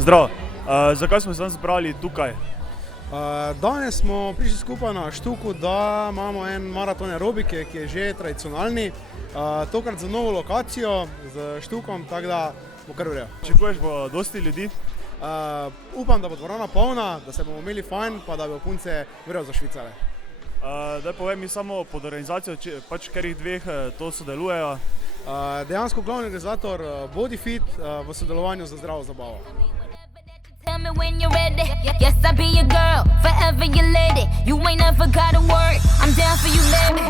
Zdravo, zakaj smo se danes zbrali tukaj? Danes smo prišli skupaj na Štuku, da imamo en maraton aerobike, ki je že tradicionalni, tokrat za novo lokacijo z Štukom, tako da bo kar vrejo. Pričakuješ, bo dosti ljudi? Upam, da bo dvorana polna, da se bomo imeli fajn, pa da bo punce vrejo za Švicare. Daj povej mi samo pod organizacijo, pač katerih dveh to sodelujejo. Dejansko glavni organizator Bodyfit v sodelovanju za zdravo zabavo. Tell me when you're ready. Yes, I'll be your girl, forever your lady. You ain't never gotta work, I'm down for you, baby.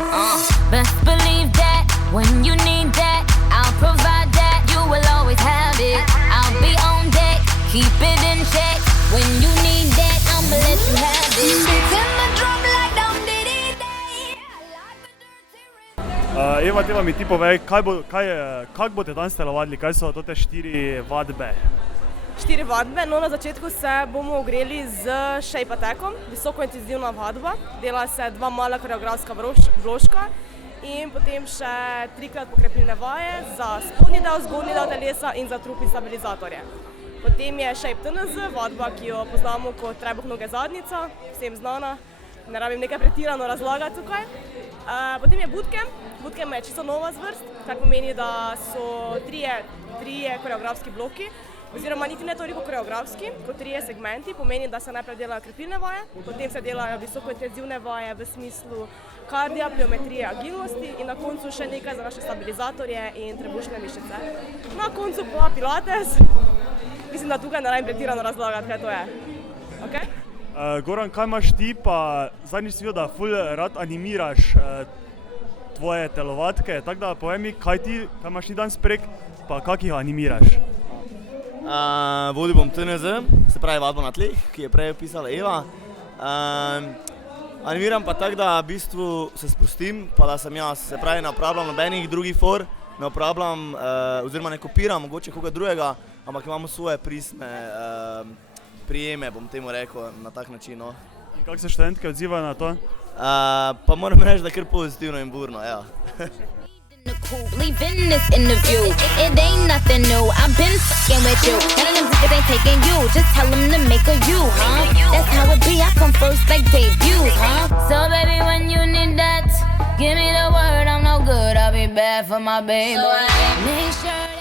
Best believe that, when you need that, I'll provide that. You will always have it, I'll be on deck, keep it in check. When you need that, I'ma let you have it. Beats in the drum like dum diddy day. Eva, Teva mi ti povej, kako boste danes telovadili, kaj so tote 4 vadbe? 4 vadbe, no na začetku se bomo ogreli z shape attackom, visoko intenzivna vadba, dela se 2 mala koreografska vložka in potem še 3-krat pokrepljene vaje za spodnji del, zgornji del telesa in za trup in stabilizatorje. Potem je shape TNZ, vadba, ki jo poznamo kot trebuh noge zadnica, vsem znana, ne rabim nekaj pretirano razlagati tukaj. Potem je bootcamp, bootcamp je čisto nova zvrst, kar pomeni, da so 3 koreografski bloki, oziroma niti ne toliko koreografski, kot 3 segmenti, pomeni, da se najprej delajo krepilne vaje, potem se delajo visoko intenzivne vaje v smislu kardija, pliometrije, agilnosti in na koncu še nekaj za naše stabilizatorje in trebušne mišice. Na koncu pa pilates, mislim, da tukaj ne rabim pretirano razlagati, kaj to je. Okay? Goran, kaj imaš ti, pa zadnjič si videl, da ful rad animiraš tvoje telovadke, tako da povej mi, kaj imaš ti danes prek, pa kak jih animiraš? Vodil bom TNZ, se pravi vadbo na tleh, ki je prej opisala Eva. Animiram pa tako, da v bistvu se sprostim, pa da sem jaz, se pravi ne uporabljam nobenih drugih for, ne uporabljam oziroma ne kopiram mogoče koga drugega, ampak imamo svoje pristne prijeme, bom temu rekel, na tak način. No. In kako se študentke odzivajo na to? Pa moram reči, da kar pozitivno in burno, ja. Leaving this interview, it ain't nothing new. I've been fucking with you. None of them niggas ain't taking you. Just tell them to make a you, huh? That's how it be. I come first like debuts, huh? So baby, when you need that, give me the word. I'm no good. I'll be bad for my baby. So make sure.